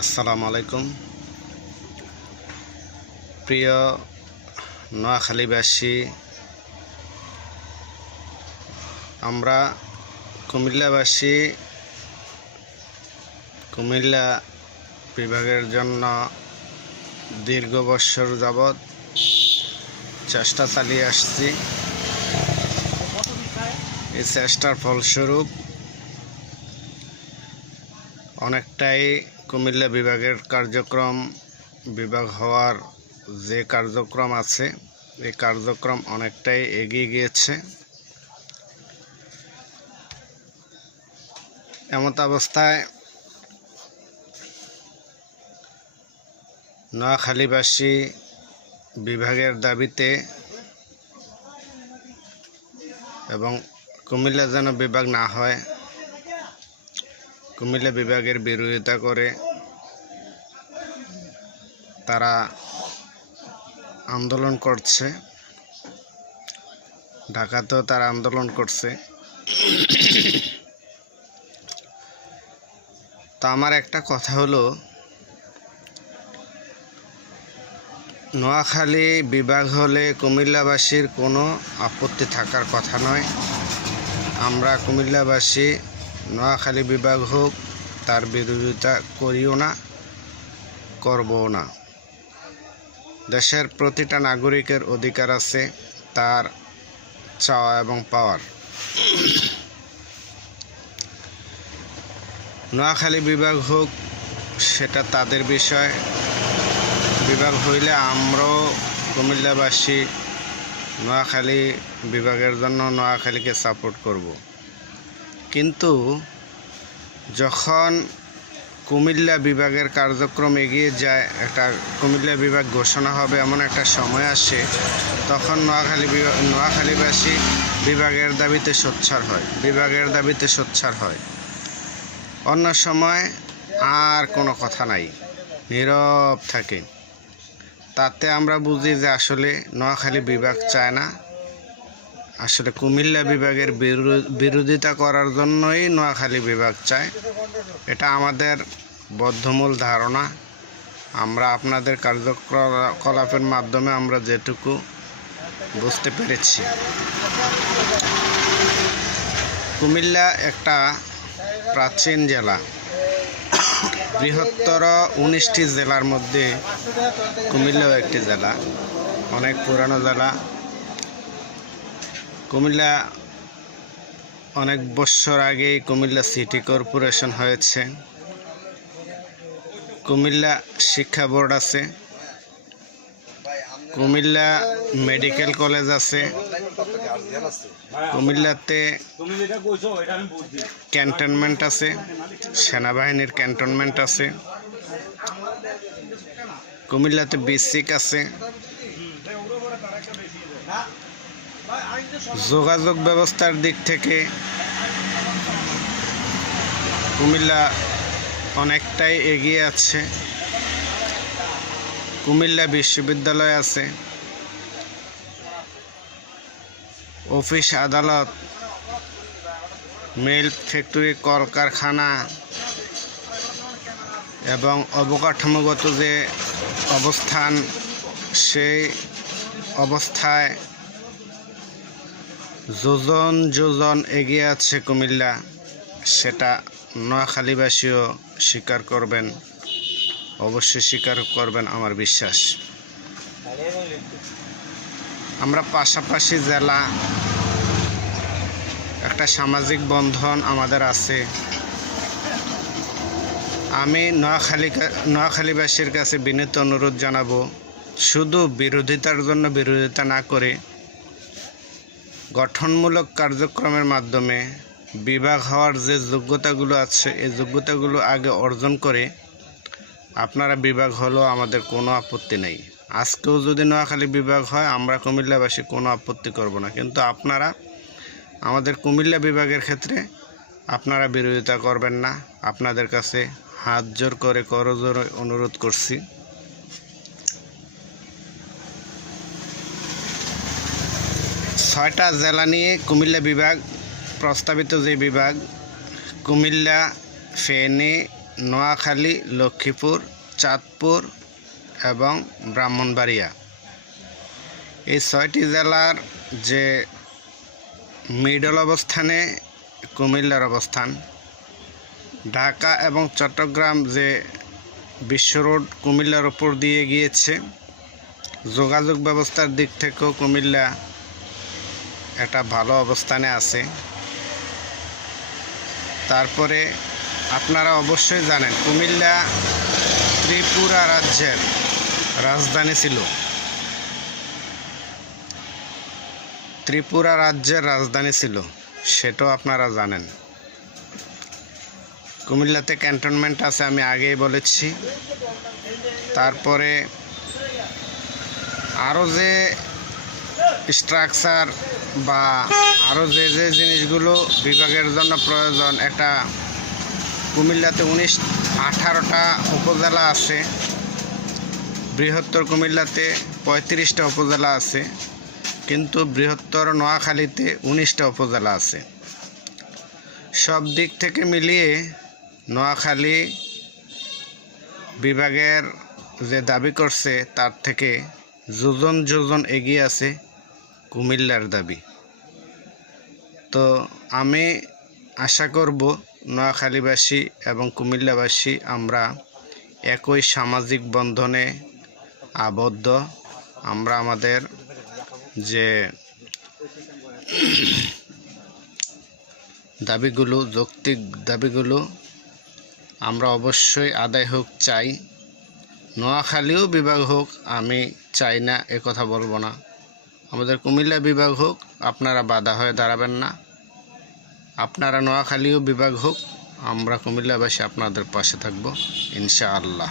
আসসালামু আলাইকুম। প্রিয় নোয়াখালীবাসী, আমরা কুমিল্লাবাসী কুমিল্লা বিভাগের জন্য দীর্ঘ বৎসর যাবৎ চেষ্টা চালিয়ে আসছি। এই চেষ্টার ফলস্বরূপ অনেকটাই কুমিল্লা বিভাগের বিভাগ হওয়ার যে কার্যক্রম আছে এই কার্যক্রম অনেকটাই এগিয়ে গিয়েছে। এমত অবস্থায় নোয়াখালীবাসী বিভাগের দাবিতে এবং কুমিল্লা যেন বিভাগ না হয়, কুমিল্লা বিভাগের বিরোধিতা করে তারা আন্দোলন করছে। ঢাকাতেও তারা আন্দোলন করছে। তো আমার একটা কথা হলো, নোয়াখালী বিভাগ হলে কুমিল্লাবাসীর কোনো আপত্তি থাকার কথা নয়। আমরা কুমিল্লাবাসী নোয়াখালী বিভাগ হোক তার বিরোধিতা করিও না, করবও না। দেশের প্রতিটা নাগরিকের অধিকার আছে তার চাওয়া এবং পাওয়ার। নোয়াখালী বিভাগ হোক সেটা তাদের বিষয়। বিভাগ হইলে আমরাও কুমিল্লাবাসী নোয়াখালী বিভাগের জন্য নোয়াখালীকে সাপোর্ট করব। কিন্তু যখন কুমিল্লা বিভাগের কার্যক্রম এগিয়ে যায়, একটা কুমিল্লা বিভাগ ঘোষণা হবে এমন একটা সময় আসে, তখন নোয়াখালীবাসী বিভাগের দাবিতে সোচ্চার হয়। অন্য সময় আর কোনো কথা নাই, নীরব থাকে। তাতে আমরা বুঝি যে আসলে নোয়াখালী বিভাগ চায় না, আসলে কুমিল্লা বিভাগের বিরোধিতা করার জন্যই নোয়াখালী বিভাগ চায়। এটা আমাদের বদ্ধমূল ধারণা। আমরা আপনাদের কার্যকলাপের মাধ্যমে আমরা যেটুকু বুঝতে পেরেছি, কুমিল্লা একটা প্রাচীন জেলা। বৃহত্তর 19টি জেলার মধ্যে কুমিল্লাও একটি জেলা, অনেক পুরানো জেলা। কুমিল্লা অনেক বছর আগেই কুমিল্লা সিটি কর্পোরেশন হয়েছে। কুমিল্লা শিক্ষা বোর্ড আছে, কুমিল্লা মেডিকেল কলেজ আছে, কুমিল্লাতে ক্যান্টনমেন্ট আছে, সেনাবাহিনীর ক্যান্টনমেন্ট আছে, কুমিল্লাতে বিসিক আছে। যোগাযোগ ব্যবস্থার দিক থেকে কুমিল্লা অনেকটাই এগিয়ে আছে। কুমিল্লা বিশ্ববিদ্যালয় আছে, অফিস আদালত, মিল ফ্যাক্টরি, কলকারখানা এবং অবকাঠামোগত যে অবস্থান, সেই অবস্থায় যোজন এগিয়ে আছে কুমিল্লা। সেটা নোয়াখালীবাসীও স্বীকার করবেন, অবশ্যই স্বীকার করবেন আমার বিশ্বাস। আমরা পাশাপাশি জেলা, একটা সামাজিক বন্ধন আমাদের আছে। আমি নোয়াখালীবাসীর কাছে বিনীত অনুরোধ জানাবো, শুধু বিরোধিতার জন্য বিরোধিতা না করে গঠনমূলক কার্যক্রমের মাধ্যমে বিভাগ হওয়ার যে যোগ্যতাগুলো আছে এই যোগ্যতাগুলো আগে অর্জন করে আপনারা বিভাগ হলেও আমাদের কোনো আপত্তি নেই। আজকেও যদি নোয়াখালী বিভাগ হয় আমরা কুমিল্লাবাসী কোনো আপত্তি করব না, কিন্তু আপনারা আমাদের কুমিল্লা বিভাগের ক্ষেত্রে আপনারা বিরোধিতা করবেন না। আপনাদের কাছে হাত জোর করে করজোর অনুরোধ করছি। ছয়টা জেলা নিয়ে কুমিল্লা বিভাগ প্রস্তাবিত, যে বিভাগ কুমিল্লা, ফেনী, নোয়াখালী, লক্ষ্মীপুর, চাঁদপুর এবং ব্রাহ্মণবাড়িয়া। এই 6টি জেলার যে মিডল অবস্থানে কুমিল্লার অবস্থান। ঢাকা এবং চট্টগ্রাম যে বিশ্ব রোড কুমিল্লার উপর দিয়ে গিয়েছে, যোগাযোগ ব্যবস্থার দিক থেকেও কুমিল্লা একটা ভালো অবস্থানে আছে। তারপরে আপনারা অবশ্যই জানেন কুমিল্লা ত্রিপুরা রাজ্যের রাজধানী ছিল। ত্রিপুরা রাজ্যের রাজধানী ছিল, সেটাও আপনারা জানেন। কুমিল্লাতে ক্যান্টনমেন্ট আছে, আমি আগেই বলেছি। তারপরে আরও যে স্ট্রাকচার বা আরও যে যে জিনিসগুলো বিভাগের জন্য প্রয়োজন, একটা কুমিল্লাতে 18টা উপজেলা আছে, বৃহত্তর কুমিল্লাতে 35টা উপজেলা আছে, কিন্তু বৃহত্তর নোয়াখালীতে 19টা উপজেলা আছে। সব দিক থেকে মিলিয়ে নোয়াখালী বিভাগের যে দাবি করছে তার থেকে যোজন যোজন এগিয়ে আছে কুমিল্লার দাবি। তো আমি আশা করব নোয়াখালীবাসী এবং কুমিল্লাবাসী আমরা একই সামাজিক বন্ধনে আবদ্ধ। আমরা আমাদের যে দাবিগুলো, যৌক্তিক দাবিগুলো আমরা অবশ্যই আদায় হোক চাই। নোয়াখালীও বিভাগ হোক, আমি চাই না এ কথা বলবো না। আমাদের কুমিল্লা বিভাগ হোক, আপনারা বাধা হয়ে দাঁড়াবেন না। আপনারা নোয়াখালীও বিভাগ হোক, আমরা কুমিল্লাবাসী আপনাদের পাশে থাকব ইনশাআল্লাহ।